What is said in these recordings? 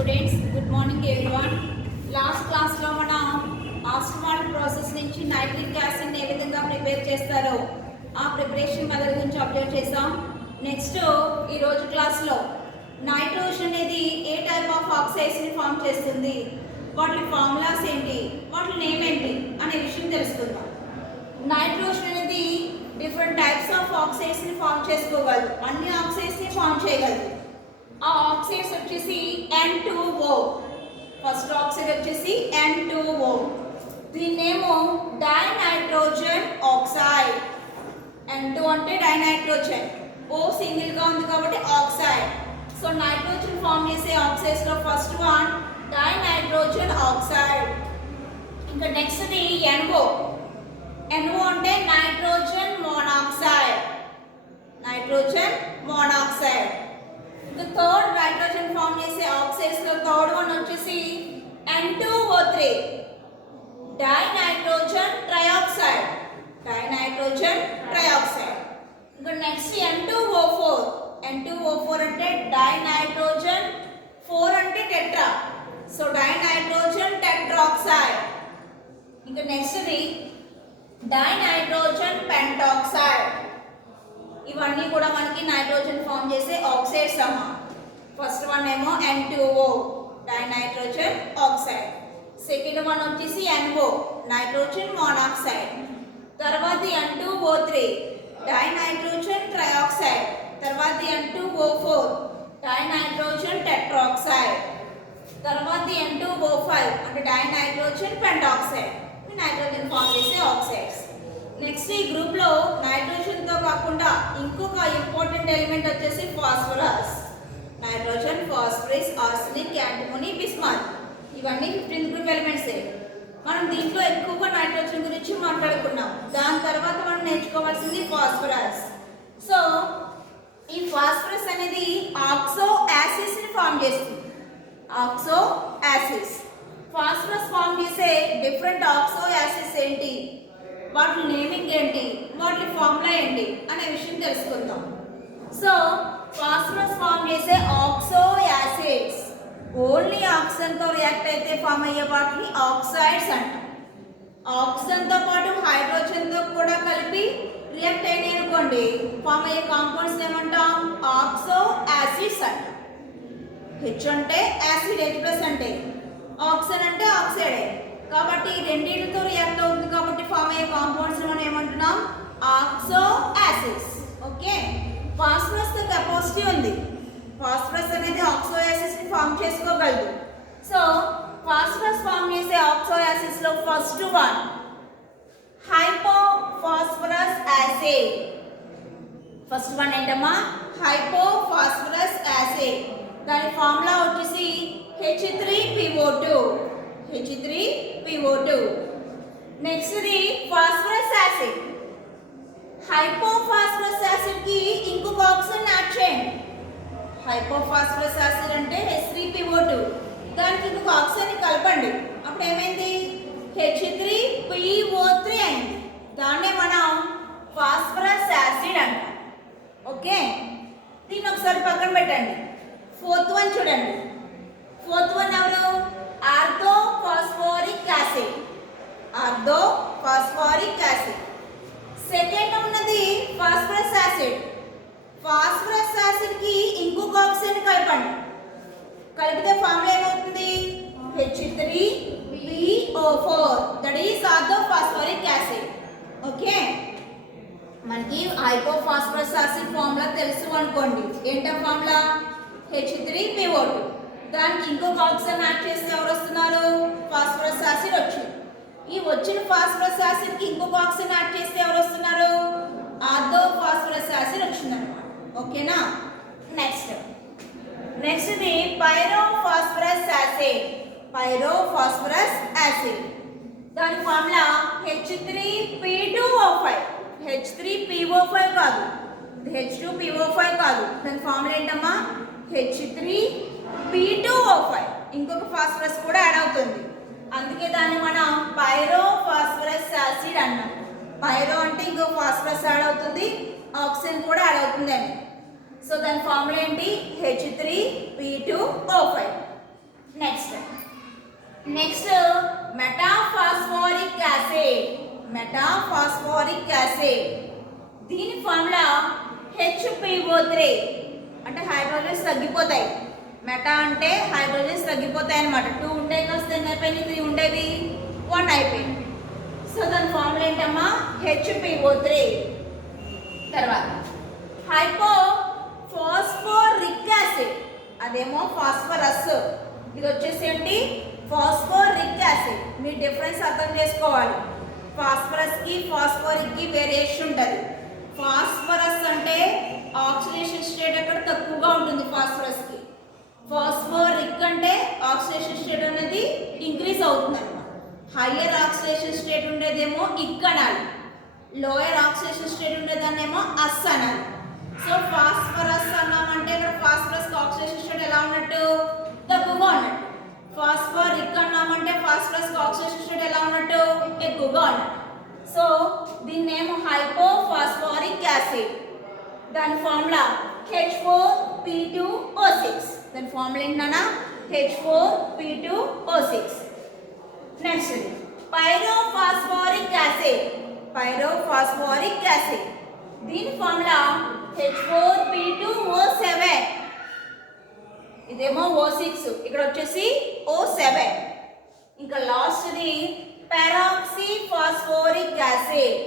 Students good morning everyone. Last క్లాస్లో మనం ఆస్ట్మాల్ process నుంచి నైట్రిక్ యాసిడ్ని ఏ విధంగా ప్రిపేర్ చేస్తారో ఆ ప్రిపరేషన్ మెథడ్ గురించి అబ్జర్వ్ చేసాం. నెక్స్ట్ ఈరోజు క్లాస్లో నైట్రోజన్ అనేది ఏ టైప్ ఆఫ్ ఆక్సైడ్స్ని ఫామ్ చేస్తుంది, వాటి ఫార్ములాస్ ఏంటి, వాటి నేమ్ ఏంటి అనే విషయం తెలుసుకుందాం. నైట్రోజన్ అనేది డిఫరెంట్ టైప్స్ ఆఫ్ ఆక్సైడ్స్ని ఫామ్ చేసుకోగలదు, అన్ని ఆక్సైడ్స్ని ఫామ్ చేయగలదు. ఆ ఆక్సైడ్స్ వచ్చేసి N2O. ఫస్ట్ ఆక్సైడ్ వచ్చేసి N2O. దీన్నేమో dinitrogen oxide. N2 అంటే డైనైట్రోజన్, O సింగిల్గా ఉంది కాబట్టి ఆక్సైడ్. సో నైట్రోజన్ ఫామ్ చేసే ఆక్సైడ్స్లో ఫస్ట్ వన్ డైనైట్రోజన్ ఆక్సైడ్. ఇంకా నెక్స్ట్ది NO. NO అంటే nitrogen monoxide. Nitrogen monoxide. The third nitrogen form చేసే ఆక్సైడ్స్ లో థర్డ్ వన్ వచ్చేసి N2O3 dinitrogen trioxide. Dinitrogen trioxide. ఇంకా నెక్స్ట్ N2O4. N2O4 అంటే డైనైట్రోజన్, 4 అంటే టెట్రా, సో డైనైట్రోజన్ టెట్రాక్సైడ్. ఇంకా నెక్స్ట్ది డైనైట్రోజన్ పెంటాక్సైడ్. ఇవన్నీ కూడా మనకి నైట్రోజన్ ఫామ్ చేసే ఆక్సైడ్స్ అమ్మా. ఫస్ట్ వన్ ఏమో N2O dinitrogen oxide. Second one వచ్చేసి NO నైట్రోజన్ మోనాక్సైడ్. తర్వాత N2O3 డైనైట్రోజన్ ట్రైఆక్సైడ్. తర్వాత N2O4 డైనైట్రోజన్ టెట్రాక్సైడ్. తర్వాత N2O5 అంటే డైనైట్రోజన్ పెంటాక్సైడ్. నైట్రోజన్ ఫామ్ చేసే ఆక్సైడ్స్. నెక్స్ట్ ఈ గ్రూప్లో నైట్రోజన్తో కాకుండా ఇంకొక ఇంపార్టెంట్ ఎలిమెంట్ వచ్చేసి phosphorus. Nitrogen, phosphorus, arsenic, antimony, bismuth ఇవన్నీ 15th గ్రూప్ ఎలిమెంట్సే. మనం దీంట్లో ఎక్కువగా నైట్రోజన్ గురించి మాట్లాడుకున్నాం. దాని తర్వాత మనం నేర్చుకోవాల్సింది ఫాస్ఫరస్. సో ఈ ఫాస్ఫరస్ అనేది ఆక్సో యాసిడ్స్ని ఫామ్ చేస్తుంది. Oxo acids. ఫాస్ఫరస్ ఫామ్ చేసే డిఫరెంట్ ఆక్సో యాసిడ్స్ ఏంటి, వాటి నేమింగ్ ఏంటి, వాటి ఫార్ములా ఏంటి అనే విషయం తెలుసుకుందాం. సో ఫాస్ఫరస్ ఫామ్ చేసే ఆక్సో యాసిడ్స్ ఓన్లీ ఆక్సిజన్తో రియాక్ట్ అయితే ఫామ్ అయ్యే వాటిని ఆక్సైడ్స్ అంటాం. ఆక్సిజన్తో పాటు హైడ్రోజన్తో కూడా కలిపి రియాక్ట్ అయినాయి అనుకోండి, ఫామ్ అయ్యే కాంపౌండ్స్ ఏమంటాం, ఆక్సో యాసిడ్స్ అంటాం. హెచ్ అంటే యాసిడ్, H+ అంటే ఆక్సిజన్ అంటే ఆక్సైడే కాబట్టి రెండింటితో రియాక్ట్ అవుతుంది కాబట్టి ఫామ్ అయ్యే కాంపౌండ్స్ మనం ఏమంటున్నాం, ఆక్సో యాసిడ్స్. ఓకే, ఫాస్ఫరస్ తో కెపాసిటీ ఉంది. ఫాస్ఫరస్ అనేది ఆక్సో యాసిడ్స్ ని ఫామ్ చేసుకోగలదు. సో ఫాస్ఫరస్ ఫామ్ చేసే ఆక్సో యాసిడ్స్ లో first one hypophosphorous acid. First one ఏంటమ్మా, హైపోఫాస్ఫరస్ యాసిడ్. దాని ఫార్ములా వచ్చేసి H3PO2. H3PO2. నెక్స్ట్ది ఫాస్ఫరస్ యాసిడ్. హైపోఫాస్ఫరస్ యాసిడ్ కి ఇంకొక ఆక్సిజన్ యాడ్ చేయండి. హైపోఫాస్ఫరస్ యాసిడ్ అంటే H3PO2, దానికి ఇంకొక ఆక్సిజన్ కలపండి. అప్పుడు ఏమైంది, H3PO3 అయింది. దాన్నే మనం ఫాస్ఫరస్ యాసిడ్ అంటాం. ఓకే, దీన్ని ఒకసారి పక్కన పెట్టండి. ఫోర్త్ వన్ చూడండి. ఫోర్త్ వన్ ఎవరు, orthophosphoric acid. Orthophosphoric acid. Second ఉన్నది ఫాస్ఫరస్ యాసిడ్. ఫాస్ఫరస్ యాసిడ్ కి ఇంకొక ఆక్సిజన్ కలపండి. కలిపితే ఫార్ములా ఏమవుతుంది, H3PO4 that is orthophosphoric acid. Okay, మనకి హైపోఫాస్ఫరస్ యాసిడ్ ఫార్ములా తెలుసు అనుకోండి. ఏంటో ఫార్ములా, H3PO2. దానికి ఇంకొక ఆక్సిజన్ యాడ్ చేస్తే ఎవరు వస్తున్నారు, ఫాస్ఫరస్ యాసిడ్ వచ్చింది. ఈ వచ్చిన ఫాస్ఫరస్ యాసిడ్ కి ఇంకొక ఆక్సిజన్ యాడ్ చేస్తే ఎవరు వస్తున్నారు, ఆర్థోఫాస్ఫరస్ యాసిడ్ వచ్చింది అనమాట. ఓకేనా, నెక్స్ట్ది పైరోఫాస్ఫరస్ యాసిడ్. Pyrophosphorous acid. దాని ఫార్ములా H3P2O5. H3PO5 కాదు, H2PO5 కాదు. దాని ఫార్ములా ఏంటమ్మా, H3P2O5. ఇంకొక ఫాస్ఫరస్ కూడా యాడ్ అవుతుంది, అందుకే దాన్ని మనం పైరోఫాస్ఫరస్ యాసిడ్ అన్నాం. పైరో అంటే ఇంకొక ఫాస్ఫరస్ యాడ్ అవుతుంది, ఆక్సిజన్ కూడా యాడ్ అవుతుంది అని. సో దాని ఫార్ములా ఏంటి, H3P2O5. Next metaphosphoric acid. Metaphosphoric acid దీని ఫార్ములా HPO3 అంటే హైడ్రోజన్స్ తగ్గిపోతాయి. మెటా అంటే హైడ్రోజన్స్ తగ్గిపోతాయి అన్నమాట. 2 ఉంటాయి కాస్త ఎన్ని అయిపోయినాయి, 3 ఉండేవి 1 అయిపోయింది. సో దాని ఫార్ములా ఏంటమ్మా HPO3. తర్వాత హైపోఫాస్ఫోరిక్ యాసిడ్ అదేమో ఫాస్ఫరస్, ఇది వచ్చేసి ఏంటి ఫాస్ఫోరిక్ యాసిడ్. మీ డిఫరెన్స్ అర్థం చేసుకోవాలి. ఫాస్ఫరస్ కి ఫాస్ఫోరిక్ కి వేరియేషన్ ఉంటుంది. ఫాస్ఫరస్ అంటే ఆక్సిడేషన్ స్టేట్ అక్కడ తక్కువగా ఉంటుంది ఫాస్ఫరస్ కి. ఫాస్ఫోరిక్ అంటే ఆక్సిడేషన్ స్టేట్ అనేది ఇంక్రీజ్ అవుతుంది అన్నమాట. హయ్యర్ ఆక్సిడేషన్ స్టేట్ ఉండేదేమో ఇక్ అనాలి, లోయర్ ఆక్సిడేషన్ స్టేట్ ఉండేదాన్నేమో అస్ అనాలి. సో ఫాస్ఫరస్ అన్నామంటే ఇక్కడ ఫాస్ఫరస్ ఆక్సిడేషన్ స్టేట్ ఎలా ఉన్నట్టు తక్కువగా ఉన్నట్టు. ఫాస్ఫోరిక్ అన్నామంటే ఫాస్ఫరస్ ఆక్సిడేషన్ స్టేట్ ఎలా ఉన్నట్టు ఎక్కువగా ఉన్నట్టు. సో దీన్ని ఏమో హైపోఫాస్ఫోరిక్ యాసిడ్. దాని ఫార్ములా H4P2O6. దాని ఫార్ములా ఏంటన్నా H4P2O6. Next pyrophosphoric acid. Pyrophosphoric acid దీని ఫార్ములా H4P2O7. ఇదేమో O6, ఇక్కడ వచ్చేసి O7. ఇంకా లాస్ట్ది పెరాక్సీ ఫాస్ఫోరిక్ యాసిడ్.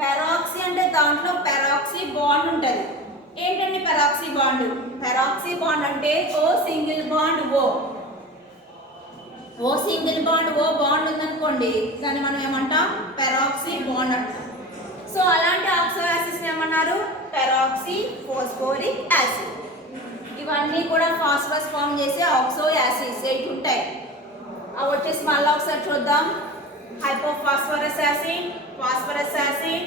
పెరాక్సీ అంటే దాంట్లో పెరాక్సీ బాండ్ ఉంటుంది. ఏంటండి పెరాక్సీ బాండ్? పెరాక్సీ బాండ్ అంటే O single bond O single bond O bond ఉందనుకోండి, దాన్ని మనం ఏమంటాం పెరాక్సీ బాండ్ అంటాం. సో అలాంటి ఆక్సో యాసిడ్స్ ఏమన్నారు పెరాక్సీ ఫాస్ఫోరిక్ యాసిడ్. ఇవన్నీ కూడా ఫాస్ఫరస్ ఫామ్ చేసే ఆక్సో యాసిడ్స్ 8 ఉంటాయి. అవి వచ్చేసి మళ్ళీ ఒకసారి చూద్దాం. Hypophosphorous acid, phosphorous acid,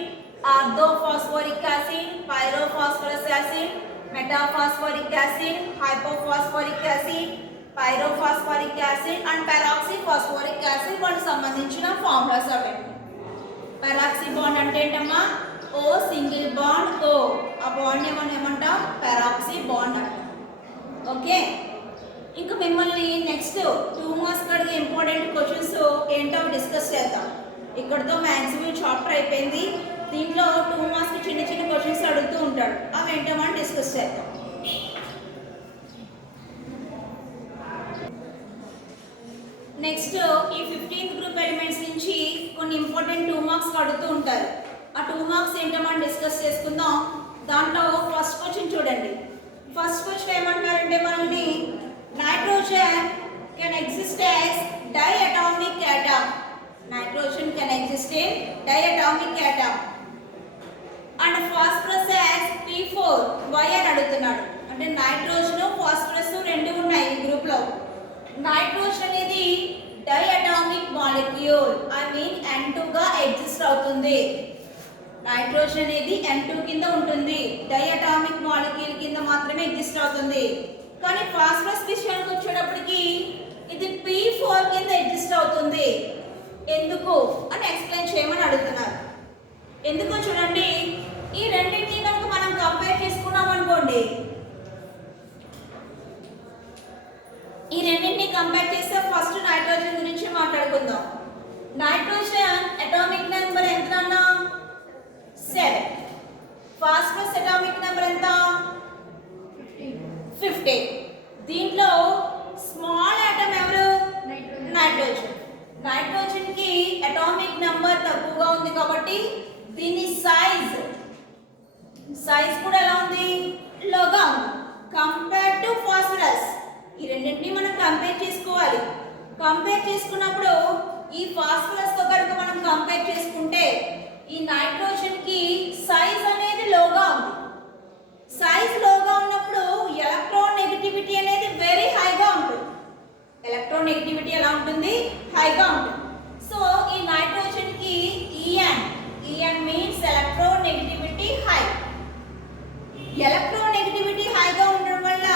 orthophosphoric acid, pyrophosphorous acid, metaphosphoric acid, hypophosphoric acid, pyrophosphoric acid and peroxy phosphoric acid వాటికి సంబంధించిన ఫార్ములాస్ అవండి. పెరాక్సీ బాండ్ అంటే ఏంటమ్మా ఓ సింగిల్ బాండ్ ఓ, ఆ బాండ్ ఏమంటాం పెరాక్సీ బాండ్ అంటాం. ఓకే, ఇంకా మిమ్మల్ని నెక్స్ట్ 2 మార్క్స్ కడిగే ఇంపార్టెంట్ క్వశ్చన్స్ ఏంటో డిస్కస్ చేద్దాం. ఇక్కడతో మ్యాక్సిమం చాప్టర్ అయిపోయింది. దీంట్లో 2 మార్క్స్కి చిన్న చిన్న క్వశ్చన్స్ అడుగుతూ ఉంటాడు, అవి ఏంటో మనం డిస్కస్ చేద్దాం. నెక్స్ట్ ఈ 15th గ్రూప్ ఎలిమెంట్స్ నుంచి కొన్ని ఇంపార్టెంట్ 2 మార్క్స్ అడుగుతూ ఉంటారు. ఆ 2 మార్క్స్ ఏంటో మనం డిస్కస్ చేసుకుందాం. దాంట్లో ఫస్ట్ క్వశ్చన్ చూడండి. ఫస్ట్ క్వశ్చన్ ఏమంటారంటే మనల్ని nitrogen can exist as diatomic atom. Nitrogen can exist in diatomic atom and phosphorus as P4. Why అని అడుగుతున్నాడు. అంటే నైట్రోజన్ ఫాస్ఫరస్ రెండు ఉన్నాయి ఈ గ్రూప్ లో. నైట్రోజన్ అనేది diatomic molecule, I mean N2 గా ఎగ్జిస్ట్ అవుతుంది. నైట్రోజన్ అనేది N2 కింద ఉంటుంది, డైఅటామిక్ మాలిక్యూల్ కింద మాత్రమే ఎగ్జిస్ట్ అవుతుంది. కానీ ఫాస్ఫరస్ విషయానికి వచ్చేటప్పటికి ఇది P4 కింద ఎగ్జిస్ట్ అవుతుంది. ఎందుకు అని ఎక్స్ప్లెయిన్ చేయమని అడుగుతున్నారు. ఎందుకో చూడండి, ఈ రెండింటిని కనుక మనం కంపేర్ చేసుకున్నాం అనుకోండి, ఈ రెండింటిని కంపేర్ చేస్తే ఫస్ట్ నైట్రోజన్ గురించి మాట్లాడుకుందాం. నైట్రోజన్ అటామిక్ నెంబర్ ఎంత అన్నా 7. ఫాస్ఫరస్ అటామిక్ నెంబర్ ఎంత 15. దీంట్లో స్మాల్ ఆటమ్ ఎవరు నైట్రోజన్. నైట్రోజన్ కి అటామిక్ నెంబర్ తక్కువగా ఉంది కాబట్టి దీని సైజ్ కూడా ఎలా ఉంది లోగా ఉంది కంపేర్ టు ఫాస్ఫరస్. ఈ రెండింటిని మనం కంపేర్ చేసుకోవాలి. కంపేర్ చేసుకున్నప్పుడు ఈ ఫాస్ఫరస్ తో కనుక మనం కంపేర్ చేసుకుంటే ఈ నైట్రోజన్ కి సైజ్ అనేది లోగా ఉంది. సైజ్ లోగా ఉన్నప్పుడు ఎలక్ట్రోనెగటివిటీ అనేది వెరీ హైగా ఉంటుంది. ఎలక్ట్రోనెగటివిటీ ఎలా ఉంటుంది హైగా ఉంటుంది. సో ఈ నైట్రోజన్ కి EN means electronegativity high. Electronegativity హైగా ఉండడం వల్ల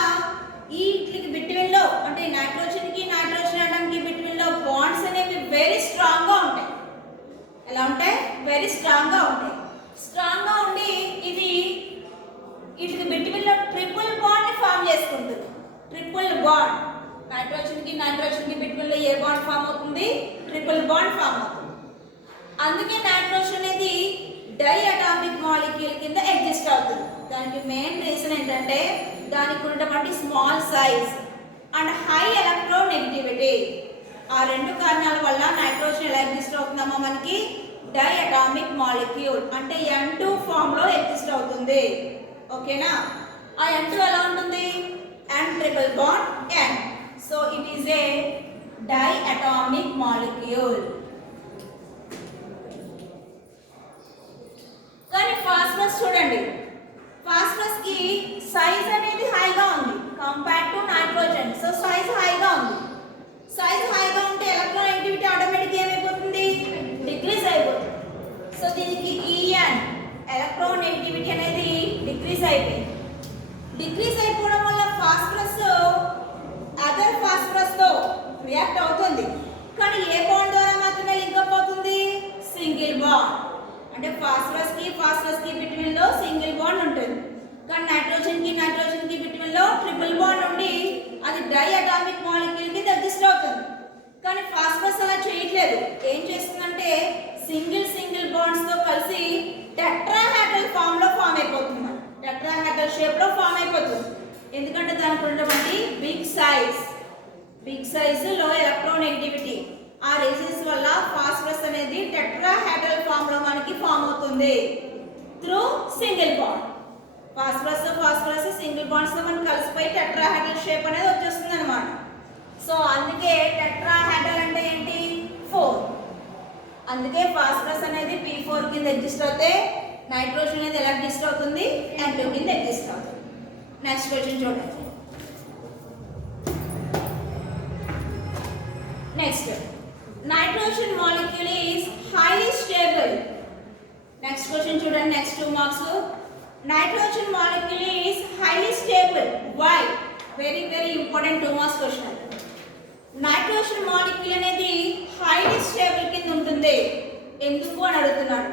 ఈ బిట్వీన్ లో అంటే నైట్రోజన్ ఆటమ్ కి బిట్వీన్ లో బాండ్స్ అనేవి వెరీ స్ట్రాంగ్ గా ఉంటాయి. ఎలా ఉంటాయి వెరీ స్ట్రాంగ్ గా ఉంటాయి. స్ట్రాంగ్ గా ఉండి ఇది వీటికి బిట్వీన్ లో ట్రిపుల్ బాండ్ ని ఫామ్ చేసుకుంటుంది. ట్రిపుల్ బాండ్ నైట్రోజన్ కి బిట్వీన్ లో ఏ బాండ్ ఫామ్ అవుతుంది? ట్రిపుల్ బాండ్ ఫామ్ అవుతుంది. అందుకే నైట్రోజన్ అనేది డై అటామిక్ మాలిక్యూల్ కింద ఎగ్జిస్ట్ అవుతుంది. దానికి మెయిన్ రీజన్ ఏంటంటే దానికి ఉన్నటువంటి small size and high electronegativity. ఆ రెండు కారణాల వల్ల నైట్రోజన్ ఎలా ఎగ్జిస్ట్ అవుతుందమ్మా మనకి? డై అటామిక్ మాలిక్యూల్ అంటే N2 ఫామ్ లో ఎగ్జిస్ట్ అవుతుంది. ఓకేనా? ఆ N2 ఎలా ఉంటుంది? N triple bond N. So it is a diatomic molecule. కానీ ఫాస్ఫరస్ చూడండి, ఫాస్ఫరస్ కి సైజ్ అనేది హైగా ఉంది compare to nitrogen. So size హైగా ఉంది. సైజ్ హైగా ఉంటే ఎలక్ట్రాన్ నెగటివిటీ ఆటోమేటిక్ ఏమైపోతుంది? డిక్రీజ్ అయిపోతుంది. సో దీనికి En ఎలక్ట్రాన్ నెగటివిటీ అనేది డిక్రీజ్ అయిపోయింది. డిక్రీజ్ అయిపోవడం వల్ల ఫాస్ఫరస్ అదర్ ఫాస్ఫరస్ తో రియాక్ట్ అవుతుంది. కానీ ఏ బాండ్ ద్వారా మాత్రమే లింక్ అప్ అవుతుంది? Single bond. అంటే ఫాస్ఫరస్ కి బిట్వీన్ లో సింగిల్ బాండ్ ఉంటుంది. కానీ నైట్రోజన్ కి బిట్వీన్ లో ట్రిపుల్ బాండ్ ఉండి అది డై అటామిక్ మాలిక్యూల్ కి ఎగ్జిస్ట్ అవుతుంది. కానీ ఫాస్ఫరస్ అలా చేయట్లేదు. ఏం చేస్తుందంటే సింగిల్ బాండ్స్ తో కలిసి టెట్రాహెడ్రల్ ఫామ్ లో ఫామ్ అయిపోతుంది. టెట్రాహెడ్రల్ షేప్ లో ఫామ్ అయిపోతుంది. ఎందుకంటే దానికి ఉన్నటువంటి బిగ్ సైజ్ లో ఎలక్ట్రోనెగటివిటీ. ఆ రీజన్స్ వల్ల ఫాస్ఫరస్ అనేది టెట్రాహెడ్రల్ ఫామ్ లో మనకి ఫామ్ అవుతుంది through single bond. Phosphorus single bonds తో మనకి కలిసిపోయి టెట్రాహెడ్రల్ షేప్ అనేది వచ్చేస్తుంది అనమాట. సో అందుకే టెట్రాహెడ్రల్ అంటే ఏంటి? 4. అందుకే ఫాస్ఫరస్ అనేది P4 కింద ఎగ్జిస్ట్ అవుతే నైట్రోజన్ అనేది ఎలా ఎగ్జిస్ట్ అవుతుంది? N2 కింద ఎగ్జిస్ట్ అవుతుంది. నెక్స్ట్ క్వశ్చన్ చూడండి. Next, nitrogen molecule is highly stable. Next question చూడండి. Next 2 marks. Nitrogen molecule is highly stable. Why? Very important 2 marks question. Nitrogen molecule అనేది హైలీ స్టేబుల్ కింద ఉంటుంది. ఎందుకు అని అడుగుతున్నాడు.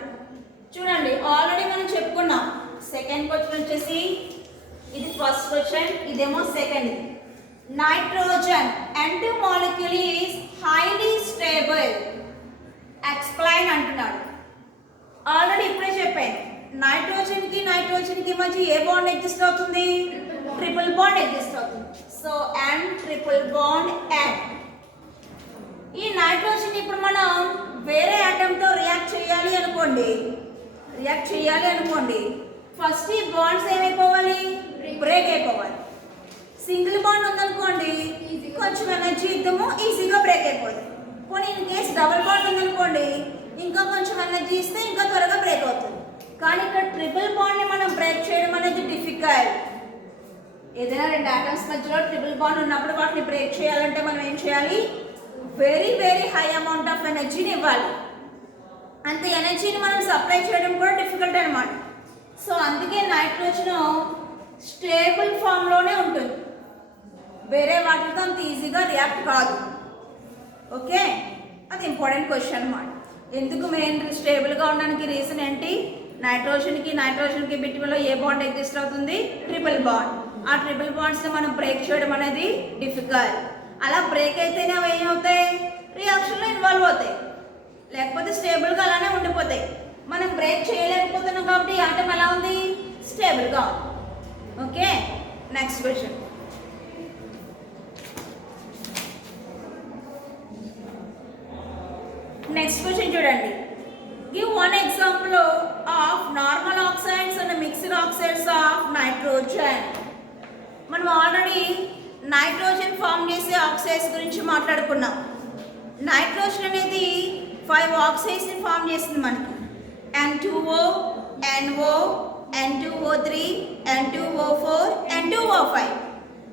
చూడండి, ఆల్రెడీ మనం చెప్పుకున్నాం. సెకండ్ క్వశ్చన్ వచ్చేసి ఇది ఫస్ట్ క్వశ్చన్, ఇదేమో second. Nitrogen N2 molecule is highly stable. Explain అంటున్నాడు. ఆల్రెడీ ఇప్పుడే చెప్పాను, నైట్రోజన్ కి మధ్య ఏ బాండ్ ఎగ్జిస్ట్ అవుతుంది? ట్రిపుల్ బాండ్ ఎగ్జిస్ట్ అవుతుంది. So N triple bond N. ఈ నైట్రోజన్ ఇప్పుడు మనం వేరే ఆటమ్ తో రియాక్ట్ చేయాలి అనుకోండి, ఫస్ట్ ఈ బాండ్స్ ఏమైపోవాలి? బ్రేక్ అయిపోవాలి. సింగిల్ బాండ్ ఉందనుకోండి, కొంచెం ఎనర్జీ ఇద్దాము, ఈజీగా బ్రేక్ అయిపోతుంది. పోనీ ఇన్ కేస్ డబుల్ బాండ్ ఉందనుకోండి, ఇంకా కొంచెం ఎనర్జీ ఇస్తే ఇంకా త్వరగా బ్రేక్ అవుతుంది. కానీ ఇక్కడ ట్రిపుల్ బాండ్ ని మనం బ్రేక్ చేయడం అనేది డిఫికల్ట్. ఏదైనా రెండు ఆటమ్స్ మధ్యలో ట్రిపుల్ బాండ్ ఉన్నప్పుడు వాటిని బ్రేక్ చేయాలంటే మనం ఏం చేయాలి? వెరీ హై అమౌంట్ ఆఫ్ ఎనర్జీని ఇవ్వాలి. అంత ఎనర్జీని మనం సప్లై చేయడం కూడా డిఫికల్ట్ అనమాట. సో అందుకే నైట్రోజన్ స్టేబుల్ ఫామ్లోనే ఉంటుంది, వేరే వాటితో అంత ఈజీగా రియాక్ట్ కాదు. ఓకే, అది ఇంపార్టెంట్ క్వశ్చన్ అనమాట. ఎందుకు మెయిన్ స్టేబుల్గా ఉండడానికి రీజన్ ఏంటి? నైట్రోజన్కి బిట్వీన్లో ఏ బాండ్ ఎగ్జిస్ట్ అవుతుంది? Triple bond. ఆ ట్రిపుల్ బాండ్స్ని మనం బ్రేక్ చేయడం అనేది డిఫికల్ట్. అలా బ్రేక్ అయితేనే అవి ఏమవుతాయి? రియాక్షన్లో ఇన్వాల్వ్ అవుతాయి, లేకపోతే స్టేబుల్గా అలానే ఉండిపోతాయి. మనం బ్రేక్ చేయలేకపోతున్నాం కాబట్టి ఆటం ఎలా ఉంది? స్టేబుల్గా ఉంది. Okay, next question. Next question చూడండి. Give one example of normal oxides and mixed oxides of nitrogen. మనం ఆల్రెడీ నైట్రోజన్ ఫామ్ చేసే ఆక్సైడ్స్ గురించి మాట్లాడుకున్నాం. నైట్రోజన్ అనేది 5 ఆక్సైడ్స్ని ఫామ్ చేస్తుంది మనకి. N2O, NO, N2O3, N2O4, N2O5.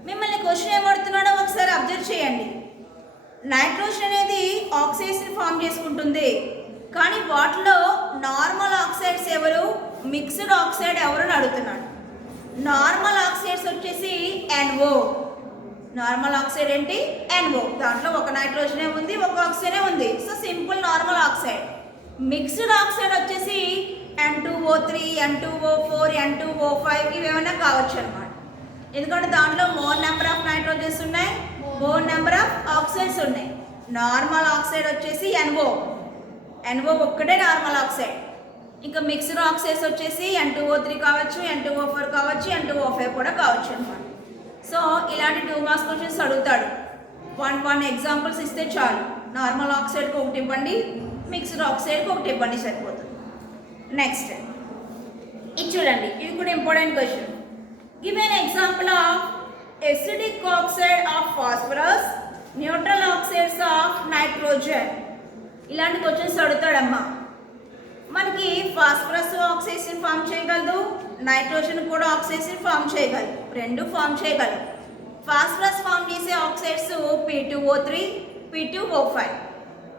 మిమ్మల్ని క్వశ్చన్ ఏమడుతున్నాడో ఒకసారి అబ్జర్వ్ చేయండి. నైట్రోజన్ అనేది ఆక్సైడ్స్ని ఫామ్ చేసుకుంటుంది, కానీ వాటిలో నార్మల్ ఆక్సైడ్స్ ఎవరు, మిక్స్డ్ ఆక్సైడ్ ఎవరు అని అడుగుతున్నాడు. నార్మల్ ఆక్సైడ్స్ వచ్చేసి NO. నార్మల్ ఆక్సైడ్ ఏంటి? NO. దాంట్లో ఒక నైట్రోజనే ఉంది, ఒక ఆక్సిజనే ఉంది. So simple normal oxide. Mixed oxide వచ్చేసి N2O3, N2O4, N2O5 ఇవి ఏమైనా కావచ్చు అనమాట. ఎందుకంటే దాంట్లో మోర్ నెంబర్ ఆఫ్ నైట్రోజన్స్ ఉన్నాయి, మోర్ నెంబర్ ఆఫ్ ఆక్సైడ్స్ ఉన్నాయి. నార్మల్ ఆక్సైడ్ వచ్చేసి NO ఒక్కటే నార్మల్ ఆక్సైడ్. ఇంకా మిక్స్డ్ ఆక్సైడ్స్ వచ్చేసి N2O3 కావచ్చు, N2O4 కావచ్చు, N2O5 కూడా కావచ్చు అనమాట. సో ఇలాంటి 2 మార్క్స్ క్వశ్చన్స్ అడుగుతాడు. వన్ ఎగ్జాంపుల్స్ ఇస్తే చాలు. నార్మల్ ఆక్సైడ్కి ఒకటి ఇవ్వండి, మిక్స్డ్ ఆక్సైడ్కి ఒకటి ఇవ్వండి, సరిపోతుంది. నెక్స్ట్ ఇది చూడండి, ఇది కూడా important question. Give an example of acidic oxide of phosphorus, neutral oxides of nitrogen. ఇలాంటి క్వశ్చన్స్ అడుగుతాడమ్మా. మనకి ఫాస్ఫరస్ ఆక్సైడ్స్ని ఫామ్ చేయగలదు, నైట్రోజన్ కూడా ఆక్సైడ్స్ని ఫామ్ చేయగలదు, రెండు ఫామ్ చేయగలదు. ఫాస్ఫరస్ ఫామ్ చేసే ఆక్సైడ్స్ P2O3, P2O5.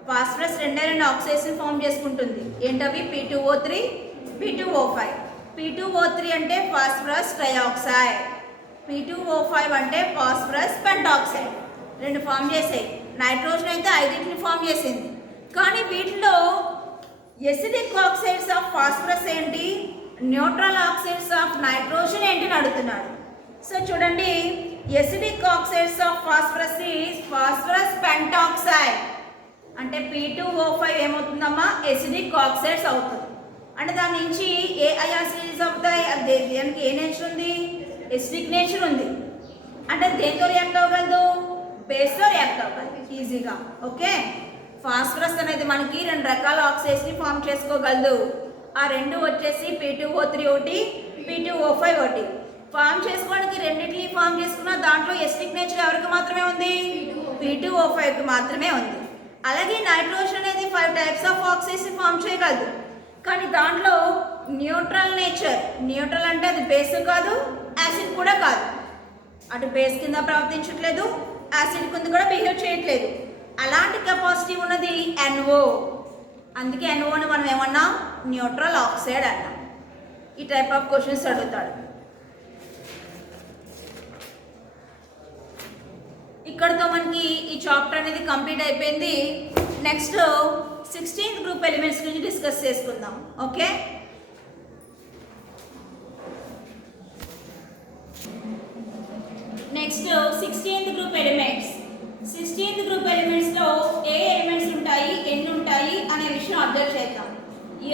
ఫాస్ఫరస్ రెండే ఆక్సైడ్స్ని ఫామ్ చేసుకుంటుంది. ఏంటవి? P2O3, P2O5. P2O3 అంటే ఫాస్ఫరస్ ట్రైఆక్సైడ్, P2O5 అంటే ఫాస్ఫరస్ పెంటాక్సైడ్. రెండు ఫామ్ చేసాయి. నైట్రోజన్ అయితే 5 ఫామ్ చేసింది. కానీ వీటిలో ఎసిడిక్ ఆక్సైడ్స్ ఆఫ్ ఫాస్ఫరస్ ఏంటి, న్యూట్రల్ ఆక్సైడ్స్ ఆఫ్ నైట్రోజన్ ఏంటి అని అడుగుతున్నాడు. సో చూడండి, acidic oxides of phosphorus is phosphorus pentoxide. అంటే P2O5 ఏమవుతుందమ్మా, ఎసిడిక్ ఆక్సైడ్స్ అవుతుంది. అంటే దాని నుంచి ఏ అయాసిడ్స్ అవుతాయి, దానికి ఏ నేచర్ ఉంది, ఎసిడిక్ నేచర్ ఉంది. అంటే దేంతో రియాక్ట్ అవ్వగలదు, బేస్తో రియాక్ట్ అవ్వగలదు ఈజీగా. ఓకే, ఫాస్ఫరస్ అనేది మనకి 2 రకాల ఆక్సైడ్స్ని ఫామ్ చేసుకోగలదు. ఆ రెండు వచ్చేసి P2O3 ఒకటి, P2O5 ఒకటి. ఫామ్ చేసుకోవడానికి రెండింటిని ఫామ్ చేసుకున్న దాంట్లో ఎసిడిక్ నేచర్ ఎవరికి మాత్రమే ఉంది, P2O5కి మాత్రమే ఉంది. అలాగే నైట్రోజన్ అనేది 5 టైప్స్ ఆఫ్ ఆక్సైడ్స్ని ఫామ్ చేయగలదు. కానీ దాంట్లో న్యూట్రల్ నేచర్, న్యూట్రల్ అంటే అది బేస్ కాదు, యాసిడ్ కూడా కాదు. అటు బేస్ కింద ప్రవర్తించట్లేదు, యాసిడ్ కింద కూడా బిహేవ్ చేయట్లేదు. అలాంటి కెపాసిటీ ఉన్నది NO. అందుకే NOని మనం ఏమన్నాం, న్యూట్రల్ ఆక్సైడ్ అన్నాం. ఈ టైప్ ఆఫ్ క్వశ్చన్స్ అడుగుతాడు. ఇక్కడతో మనకి ఈ చాప్టర్ అనేది కంప్లీట్ అయిపోయింది. నెక్స్ట్ 16th గ్రూప్ ఎలిమెంట్స్ గురించి డిస్కస్ చేసుకుందాం. Okay, next 16th group elements. 16th group ఎలిమెంట్స్లో ఏ ఎలిమెంట్స్ ఉంటాయి, ఎన్ని ఉంటాయి అనే విషయం అబ్జర్వ్ చేద్దాం.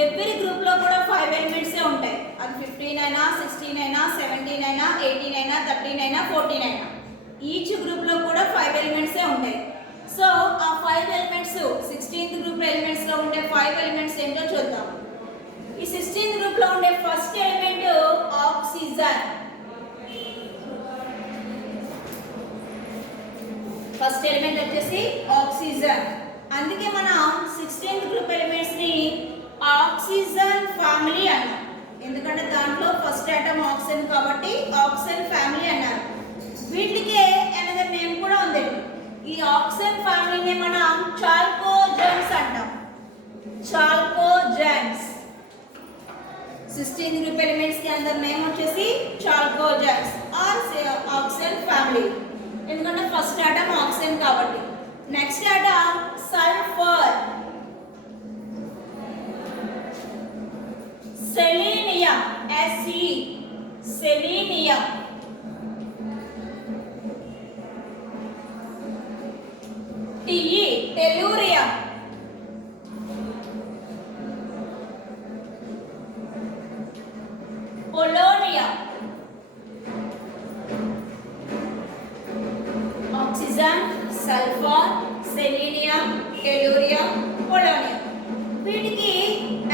ఎవ్రీ గ్రూప్లో కూడా 5 ఎలిమెంట్సే ఉంటాయి. అది 15 అయినా, 16 అయినా, 17 అయినా, 18 అయినా, 13 అయినా, 14 అయినా, ఈచ్ గ్రూప్లో కూడా 5 ఎలిమెంట్సే ఉంటాయి. సో ఆ 5 ఎలిమెంట్స్ 16th గ్రూప్ ఎలిమెంట్స్లో ఉండే 5 ఎలిమెంట్స్ ఏంటో చూద్దాం. ఈ 16th గ్రూప్లో ఉండే first element oxygen. First element వచ్చేసి ఆక్సిజన్. అందుకే మనం 16th గ్రూప్ ఎలిమెంట్స్ని ఆక్సిజన్ ఫ్యామిలీ అన్నాం. ఎందుకంటే దాంట్లో ఫస్ట్ ఐటమ్ ఆక్సిజన్ కాబట్టి ఆక్సిజన్ ఫ్యామిలీ అన్నారు. వీటికి అనదర్ నేమ్ కూడా ఉంది. ఈ ఆక్సిజన్ ఫ్యామిలీని మనం చాల్కోజన్స్ అంటాం. చాల్కోజన్స్ 16th గ్రూప్ ఎలిమెంట్స్ కి అందర్ నేమ్ వచ్చేసి చాల్కోజన్స్ ఆర్ ఆక్సిజన్ ఫ్యామిలీ. ఎందుకంటే ఫస్ట్ ఆటమ్ ఆక్సిజన్ కాబట్టి. Next atom sulphur, selenium, Se selenium, Te tellurium, polonium. Oxygen, sulphur, selenium, tellurium, polonium. వీటికి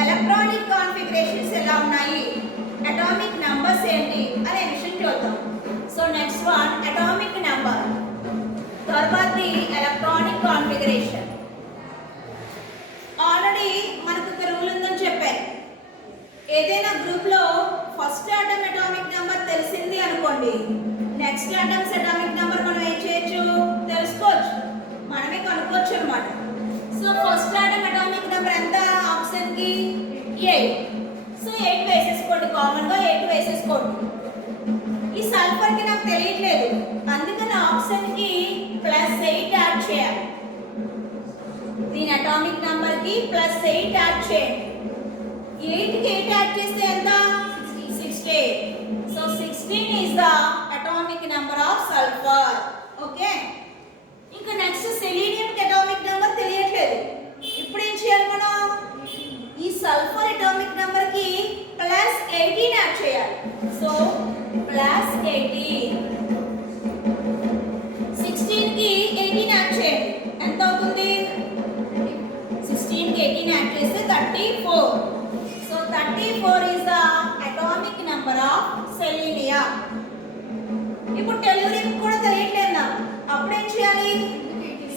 ఎలక్ట్రానిక్ కాన్ఫిగరేషన్స్ ఎలా ఉన్నాయి, అటామిక్ నంబర్స్ ఏంటి అనే విషయం చూద్దాం. So next one atomic number, తర్వాతది ఎలక్ట్రానిక్ కాన్ఫిగరేషన్. ఆల్రెడీ మనకు ఒక రూల్ ఉందని చెప్పారు. ఏదైనా గ్రూప్లో ఫస్ట్ ఆటమ్ అటామిక్ నెంబర్ తెలిసింది అనుకోండి, నెక్స్ట్ ఆటమ్స్ అటామిక్ నెంబర్ మనం ఏం చేయొచ్చు, తెలుసుకోవచ్చు, మనమే కనుక్కోవచ్చు అనమాట. So first atom atomic number ఎంత ఆక్సిజన్కి 8. సో 8 వేసేసుకోండి, కామన్గా 8 వేసేసుకోండి. ఈ సల్ఫర్కి నాకు తెలియట్లేదు, అందుకని ఆక్సిజన్కి +8 యాడ్ చేయాలి. దీని అటామిక్ నెంబర్కి +8 యాడ్ చేయండి. 8కి 8 యాడ్ చేస్తే ఎంత, 16. So 16 is the atomic number of sulphur. Okay, 34. So 34 is the atomic number of selenium. ఇప్పుడు టెల్యూరియం కూడా తెలియట్లేదు నాకు, అప్పుడు ఏం చేయాలి?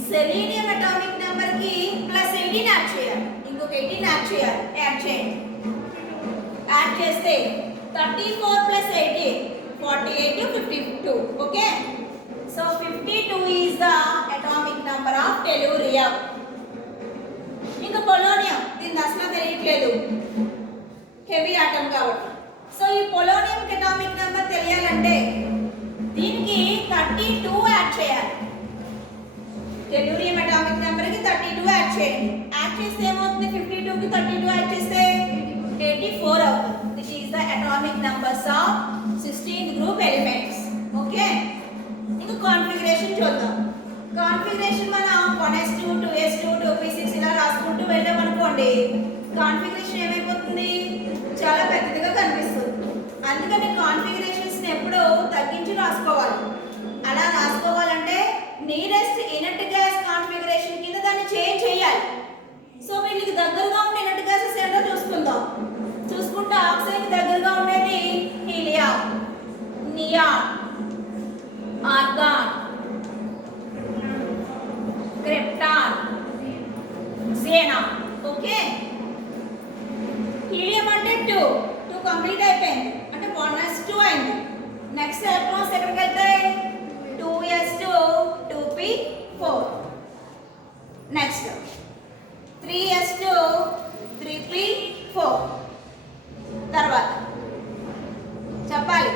సెలీనియం అటామిక్ నెంబర్ కి ప్లస్ 18 యాడ్ చేయాలి, ఇంకొక 18 యాడ్ చేయాలి. యాడ్ చేయండి. యాడ్ చేస్తే 34 plus 18 48 52. Okay, so 52 is the atomic number of టెల్యూరియం. ఇంకా పొలోనియం, దీన్ని అసలు తెలియట్లేదు, హెవీ ఆటమ్ కాబట్టి. సో ఈ పొలోనియం అటామిక్ నెంబర్ తెలియాలంటే దీనికి 32 యాడ్ చేయాలి. టెల్యూరియం అటామిక్ నెంబర్ కి 32 యాడ్ చేయండి. యాడ్ చేస్తే ఏమవుతుంది? 52 కి 32 యాడ్ చేస్తే 84 అవుతుంది. This is the atomic numbers of 16th group elements. Okay, ఇంకా కాన్ఫిగరేషన్ చూద్దాం. కాన్ఫిగరేషన్ మనం 1s2 2s2 2p6 ఇలా రాసుకుంటూ వెళ్ళామనుకోండి, కాన్ఫిగరేషన్ ఏమైపోతుంది? చాలా పెద్దదిగా కనిపిస్తుంది. అందుకని కాన్ఫిగరేషన్స్ ఎప్పుడూ తగ్గించి రాసుకోవాలి. అలా రాసుకోవాలంటే నియరెస్ట్ ఇనర్ట్ గ్యాస్ కాన్ఫిగరేషన్ కింద దాన్ని చేంజ్ చేయాలి. సో వీళ్ళకి దగ్గరగా ఉండే ఇనర్ట్ గ్యాసెస్ ఏంటో చూసుకుందాం. చూసుకుంటే ఆక్సిజన్ కి దగ్గరగా ఉండేది helium, neon, argon, krypton, xenon. Okay, helium అంటే 2 కంప్లీట్ అయిపోయింది, అంటే 1s2 అయింది. నెక్స్ట్ ఎలక్ట్రాన్స్ ఎక్కడికి వెళ్తాయి? 2s2 2p4. Next 3s2 3p4. తర్వాత చెప్పాలి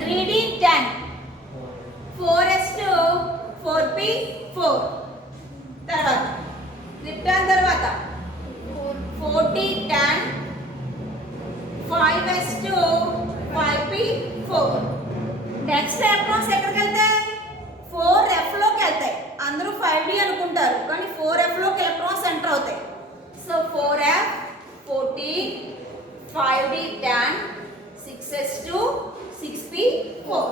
3d10 4s2 4p4. తర్వాత క్రిప్టాన్ తర్వాత 4d10 5s2 5p4. Next electrons ఎక్కడికి వెళ్తాయి? 4f లోకి వెళ్తాయి. అందరూ 5d అనుకుంటారు, కానీ 4f లోకి ఎలక్ట్రాన్స్ ఎంటర్ అవుతాయి. So 4f 14 5d10 6s2 6p4.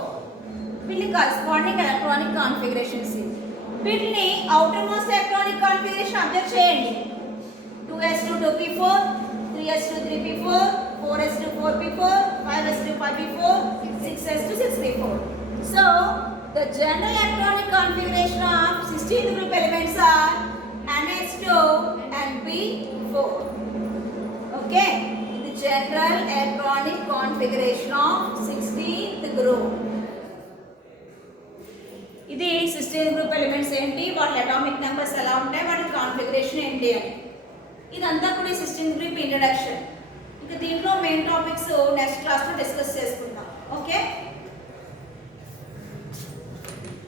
వీళ్ళకి కరస్పాండింగ్ ఎలక్ట్రానిక్ కాన్ఫిగరేషన్స్. వీటిని outer most electronic configuration observe చేయండి. 2s2 2p4 3s2 3p4 4s2 4p4 5s2 5p4 6s2 6p4. So the general electronic configuration of 16th group elements are ns2 and p4. Okay, the general electronic configuration of 16th group. ఇది 16th group elements ఏంటి, వాటి atomic numbers ఎలా ఉంటాయి, వాటి configuration ఏంటి అని. ఇదంతా కూడా 16th group ఇంట్రడక్షన్. ఇంకా దీంట్లో మెయిన్ టాపిక్స్ నెక్స్ట్ క్లాస్లో డిస్కస్ చేసుకుందాం. ఓకే.